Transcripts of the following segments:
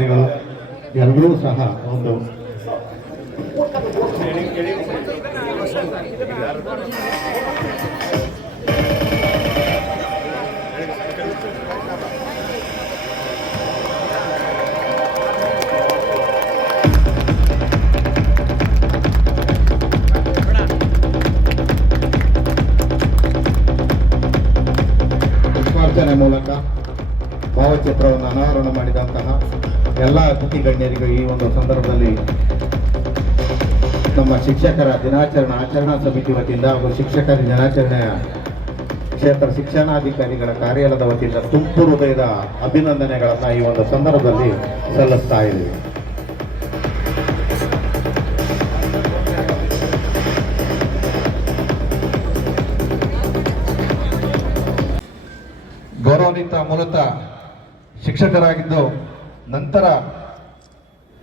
ಅಧಿಕಾರಿಗಳು ಎಲ್ಲರೂ ಸಹ ಒಂದು ಮೂಲಕ ಭಾವಚಿತ್ರವನ್ನು ಅನಾವರಣ ಮಾಡಿದಂತಹ ಎಲ್ಲ ಅತಿಥಿ ಗಣ್ಯರಿಗೂ ಈ ಒಂದು ಸಂದರ್ಭದಲ್ಲಿ ನಮ್ಮ ಶಿಕ್ಷಕರ ದಿನಾಚರಣೆ ಆಚರಣಾ ಸಮಿತಿ ವತಿಯಿಂದ ಹಾಗೂ ಶಿಕ್ಷಕರ ದಿನಾಚರಣೆಯ ಕ್ಷೇತ್ರ ಶಿಕ್ಷಣಾಧಿಕಾರಿಗಳ ಕಾರ್ಯಾಲಯದ ವತಿಯಿಂದ ತುಂಬು ಹೃದಯದ ಅಭಿನಂದನೆಗಳನ್ನು ಈ ಒಂದು ಸಂದರ್ಭದಲ್ಲಿ ಸಲ್ಲಿಸ್ತಾ ಇದ್ದೀವಿ. ಗೌರವಾನ್ವಿತ ಮೂಲತಃ ಶಿಕ್ಷಕರಾಗಿದ್ದು ನಂತರ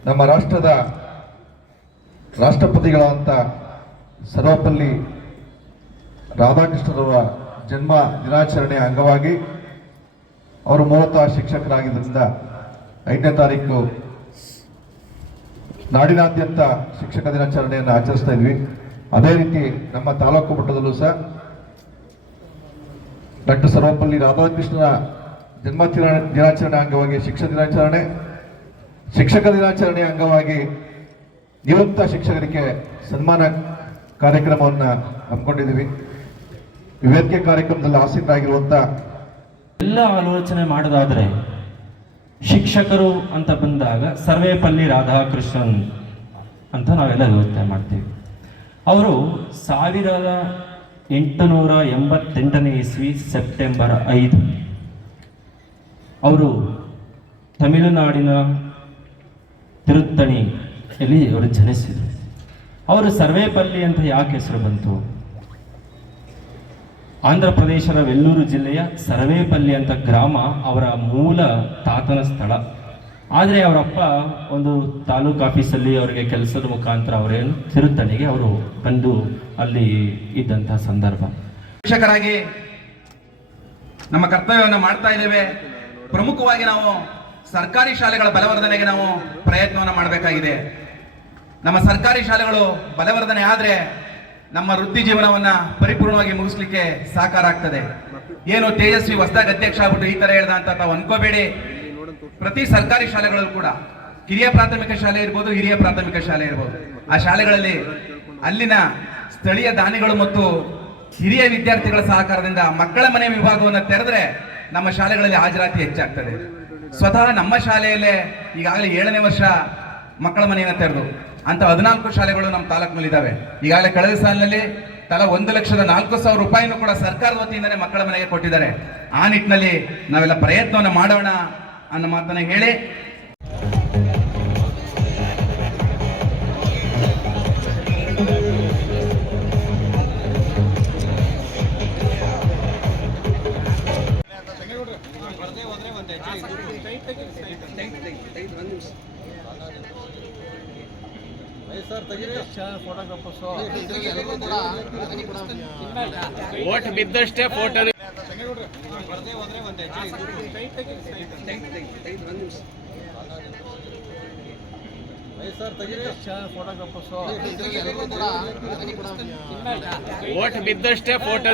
ನಮ್ಮ ರಾಷ್ಟ್ರದ ರಾಷ್ಟ್ರಪತಿಗಳಾದಂಥ ಸರ್ವಪಲ್ಲಿ ರಾಧಾಕೃಷ್ಣರವರ ಜನ್ಮ ದಿನಾಚರಣೆಯ ಅಂಗವಾಗಿ ಅವರು ಮೂಲತಃ ಶಿಕ್ಷಕರಾಗಿದ್ದರಿಂದ 5ನೇ ತಾರೀಕು ನಾಡಿನಾದ್ಯಂತ ಶಿಕ್ಷಕ ದಿನಾಚರಣೆಯನ್ನು ಆಚರಿಸ್ತಾ ಇದ್ವಿ. ಅದೇ ರೀತಿ ನಮ್ಮ ತಾಲೂಕು ಮಟ್ಟದಲ್ಲೂ ಸಹ ಡಾಕ್ಟರ್ ಸರ್ವಪಲ್ಲಿ ರಾಧಾಕೃಷ್ಣನ ಜನ್ಮ ದಿನಾಚರಣೆ ಅಂಗವಾಗಿ ಶಿಕ್ಷಕ ದಿನಾಚರಣೆಯ ಅಂಗವಾಗಿ ನಿವೃತ್ತ ಶಿಕ್ಷಕರಿಗೆ ಸನ್ಮಾನ ಕಾರ್ಯಕ್ರಮವನ್ನು ಹಮ್ಮಿಕೊಂಡಿದ್ದೀವಿ. ವೇದಿಕೆ ಕಾರ್ಯಕ್ರಮದಲ್ಲಿ ಆಸೀನರಾಗಿರುವಂಥ ಎಲ್ಲ ಆಲೋಚನೆ ಮಾಡೋದಾದರೆ ಶಿಕ್ಷಕರು ಅಂತ ಬಂದಾಗ ಸರ್ವೇಪಲ್ಲಿ ರಾಧಾಕೃಷ್ಣನ್ ಅಂತ ನಾವೆಲ್ಲ ಯೋಚನೆ ಮಾಡ್ತೀವಿ. ಅವರು 1888ನೇ ಇಸ್ವಿ ಸೆಪ್ಟೆಂಬರ್ 5 ಅವರು ತಮಿಳುನಾಡಿನ ತಿರುತ್ತಣಿಯಲ್ಲಿ ಅವರು ಜನಿಸಿದರು. ಅವರು ಸರ್ವೇಪಲ್ಲಿ ಅಂತ ಯಾಕೆ ಹೆಸರು ಬಂತು? ಆಂಧ್ರ ಪ್ರದೇಶದ ವೆಲ್ಲೂರು ಜಿಲ್ಲೆಯ ಸರ್ವೇಪಲ್ಲಿ ಅಂತ ಗ್ರಾಮ ಅವರ ಮೂಲ ತಾತನ ಸ್ಥಳ. ಆದರೆ ಅವರಪ್ಪ ಒಂದು ತಾಲೂಕು ಆಫೀಸಲ್ಲಿ ಅವರಿಗೆ ಕೆಲಸದ ಮುಖಾಂತರ ಅವರೇನು ತಿರುತ್ತಣಿಗೆ ಅವರು ಬಂದು ಅಲ್ಲಿ ಇದ್ದಂತಹ ಸಂದರ್ಭ. ಶಿಕ್ಷಕರಾಗಿ ನಮ್ಮ ಕರ್ತವ್ಯವನ್ನು ಮಾಡ್ತಾ ಇದ್ದೇವೆ. ಪ್ರಮುಖವಾಗಿ ನಾವು ಸರ್ಕಾರಿ ಶಾಲೆಗಳ ಬಲವರ್ಧನೆಗೆ ನಾವು ಪ್ರಯತ್ನವನ್ನು ಮಾಡಬೇಕಾಗಿದೆ. ನಮ್ಮ ಸರ್ಕಾರಿ ಶಾಲೆಗಳು ಬಲವರ್ಧನೆ ಆದರೆ ನಮ್ಮ ವೃತ್ತಿ ಜೀವನವನ್ನ ಪರಿಪೂರ್ಣವಾಗಿ ಮುಗಿಸ್ಲಿಕ್ಕೆ ಸಾಕಾರ ಆಗ್ತದೆ. ಏನು ತೇಜಸ್ವಿ ಹೊಸದಾಗಿ ಅಧ್ಯಕ್ಷ ಆಗ್ಬಿಟ್ಟು ಈ ತರ ಹೇಳ್ದ ಅಂತ ತಾವು ಅನ್ಕೋಬೇಡಿ. ಪ್ರತಿ ಸರ್ಕಾರಿ ಶಾಲೆಗಳಲ್ಲೂ ಕೂಡ ಕಿರಿಯ ಪ್ರಾಥಮಿಕ ಶಾಲೆ ಇರ್ಬೋದು, ಹಿರಿಯ ಪ್ರಾಥಮಿಕ ಶಾಲೆ ಇರ್ಬೋದು, ಆ ಶಾಲೆಗಳಲ್ಲಿ ಅಲ್ಲಿನ ಸ್ಥಳೀಯ ದಾನಿಗಳು ಮತ್ತು ಹಿರಿಯ ವಿದ್ಯಾರ್ಥಿಗಳ ಸಹಕಾರದಿಂದ ಮಕ್ಕಳ ಮನೆ ವಿಭಾಗವನ್ನು ತೆರೆದ್ರೆ ನಮ್ಮ ಶಾಲೆಗಳಲ್ಲಿ ಹಾಜರಾತಿ ಹೆಚ್ಚಾಗ್ತದೆ. ಸ್ವತಃ ನಮ್ಮ ಶಾಲೆಯಲ್ಲೇ ಈಗಾಗಲೇ 7ನೇ ವರ್ಷ ಮಕ್ಕಳ ಮನೆಯನ್ನು ತೆರೆದು ಅಂತ 14 ಶಾಲೆಗಳು ನಮ್ಮ ತಾಲೂಕಿನಲ್ಲಿ ಇದ್ದಾವೆ. ಈಗಾಗಲೇ ಕಳೆದ ಸಾಲಿನಲ್ಲಿ ತಲಾ 1,04,000 ರೂಪಾಯಿನೂ ಕೂಡ ಸರ್ಕಾರದ ವತಿಯಿಂದನೇ ಮಕ್ಕಳ ಮನೆಗೆ ಕೊಟ್ಟಿದ್ದಾರೆ. ಆ ನಿಟ್ಟಿನಲ್ಲಿ ನಾವೆಲ್ಲ ಪ್ರಯತ್ನವನ್ನು ಮಾಡೋಣ ಅನ್ನೋ ಮಾತನ್ನ ಹೇಳಿ ಓಟ್ ಬಿದ್ದಷ್ಟೇ ಫೋಟೋ ಓಟ್ ಬಿದ್ದಷ್ಟೇ ಫೋಟೋ